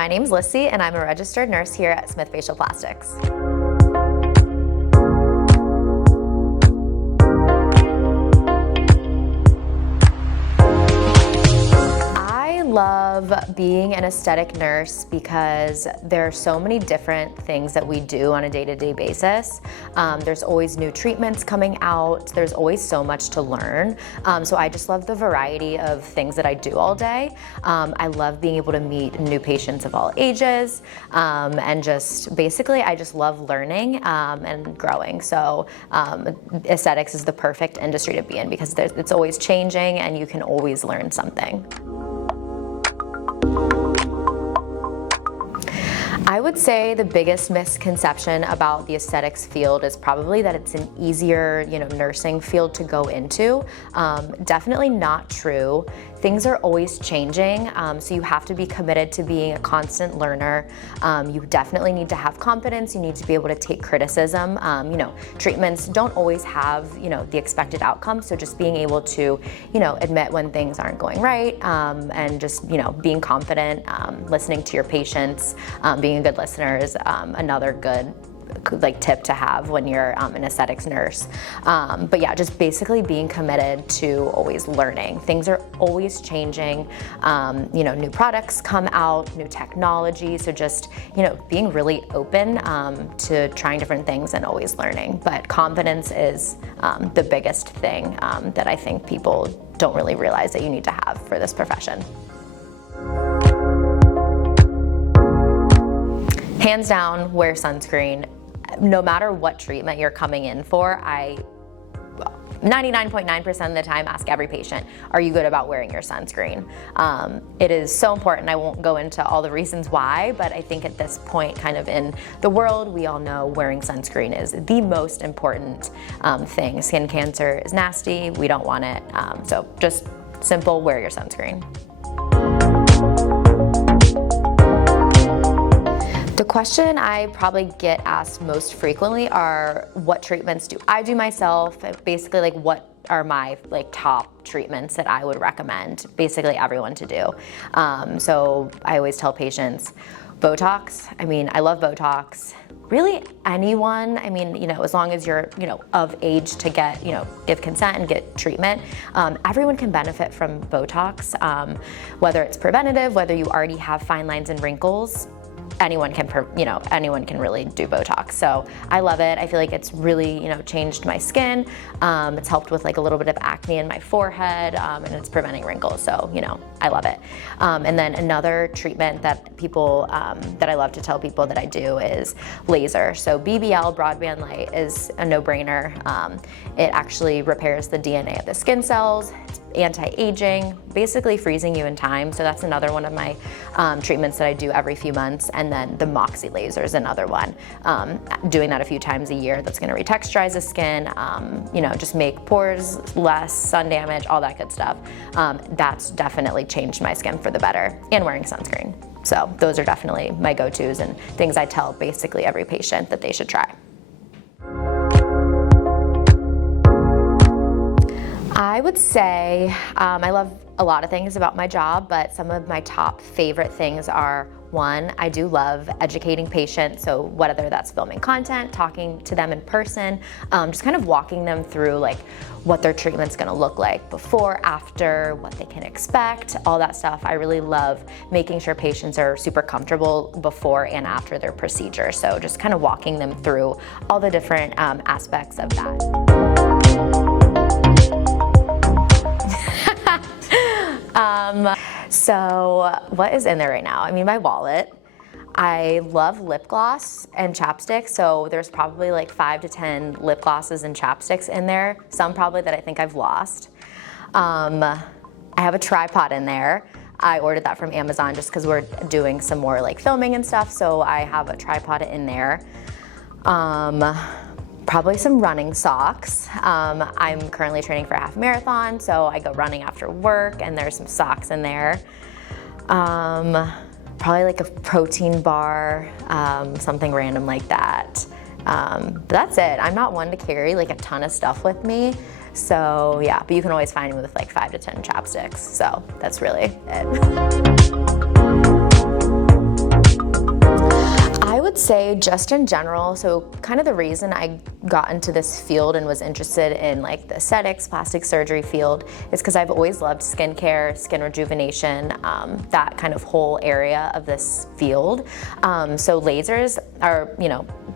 My name's Lissy, and I'm a registered nurse here at Smith Facial Plastics. I love being an aesthetic nurse because there are so many different things that we do on a day-to-day basis. There's always new treatments coming out. There's always so much to learn. So I just love the variety of things that I do all day. I love being able to meet new patients of all ages, and just basically I just love learning and growing. So aesthetics is the perfect industry to be in because it's always changing and you can always learn something. I would say the biggest misconception about the aesthetics field is probably that it's an easier, nursing field to go into. Definitely not true. Things are always changing, so you have to be committed to being a constant learner. You definitely need to have confidence. You need to be able to take criticism. Treatments don't always have, the expected outcome, so just being able to, admit when things aren't going right, and just, being confident, listening to your patients, being a good listener is another good tip to have when you're an aesthetics nurse. But yeah, just basically being committed to always learning. Things are always changing. New products come out, new technology. So just, being really open to trying different things and always learning. But confidence is the biggest thing that I think people don't really realize that you need to have for this profession. Hands down, wear sunscreen. No matter what treatment you're coming in for, I 99.9% of the time ask every patient, are you good about wearing your sunscreen? It is so important. I won't go into all the reasons why, but I think at this point kind of in the world, we all know wearing sunscreen is the most important thing. Skin cancer is nasty. We don't want it. So just simple, wear your sunscreen. The question I probably get asked most frequently are, what treatments do I do myself? Basically, what are my top treatments that I would recommend basically everyone to do. So I always tell patients, Botox. I love Botox. Really anyone, as long as you're, of age to get, give consent and get treatment, everyone can benefit from Botox. Whether it's preventative, whether you already have fine lines and wrinkles, anyone can really do Botox. So I love it. I feel like it's really, changed my skin. It's helped with a little bit of acne in my forehead, and it's preventing wrinkles. So, I love it. And then another treatment that that I love to tell people that I do is laser. So BBL, broadband light, is a no-brainer. It actually repairs the DNA of the skin cells. It's anti-aging, basically freezing you in time. So that's another one of my treatments that I do every few months. And then the Moxie laser is another one. Doing that a few times a year, that's gonna retexturize the skin, just make pores less, sun damage, all that good stuff. That's definitely changed my skin for the better, and wearing sunscreen. So those are definitely my go-tos and things I tell basically every patient that they should try. I would say I love a lot of things about my job, but some of my top favorite things are, one, I do love educating patients, so whether that's filming content, talking to them in person, just kind of walking them through what their treatment's gonna look like before, after, what they can expect, all that stuff. I really love making sure patients are super comfortable before and after their procedure, so just kind of walking them through all the different aspects of that. So what is in there right now? My wallet. I love lip gloss and chapstick, so there's probably 5 to 10 lip glosses and chapsticks in there, some probably that I think I've lost. I have a tripod in there. I ordered that from Amazon just because we're doing some more filming and stuff, so I have a tripod in there. Probably some running socks. I'm currently training for a half marathon, so I go running after work, and there's some socks in there. Probably a protein bar, something random like that. But that's it. I'm not one to carry a ton of stuff with me. So yeah, but you can always find me with 5 to 10 chapsticks. So that's really it. say just in general, so kind of the reason I got into this field and was interested in like the aesthetics, plastic surgery field is because I've always loved skincare, skin rejuvenation, that kind of whole area of this field. So lasers are,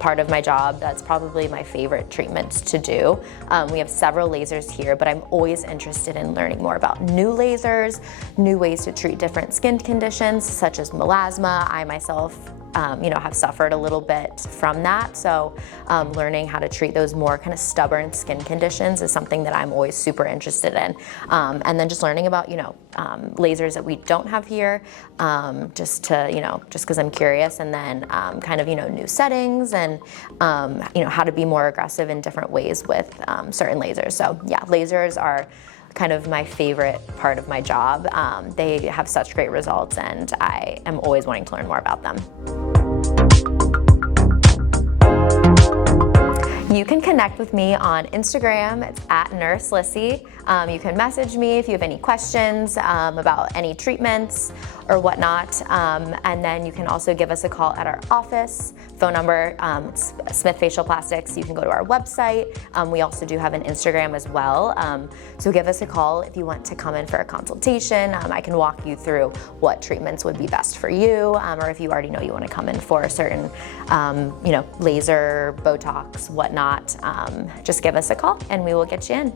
part of my job. That's probably my favorite treatments to do. We have several lasers here, but I'm always interested in learning more about new lasers, new ways to treat different skin conditions such as melasma. I myself have suffered a little bit from that. So learning how to treat those more kind of stubborn skin conditions is something that I'm always super interested in. And then just learning about, lasers that we don't have here, just because I'm curious, and then kind of, new settings and, how to be more aggressive in different ways with certain lasers. So yeah, lasers are kind of my favorite part of my job. They have such great results, and I am always wanting to learn more about them. You can connect with me on Instagram. It's @Nurse Lissy. You can message me if you have any questions about any treatments or whatnot. And then you can also give us a call at our office. Phone number, it's Smith Facial Plastics. You can go to our website. We also do have an Instagram as well. So give us a call if you want to come in for a consultation. I can walk you through what treatments would be best for you, or if you already know you want to come in for a certain, laser, Botox, whatnot, just give us a call and we will get you in.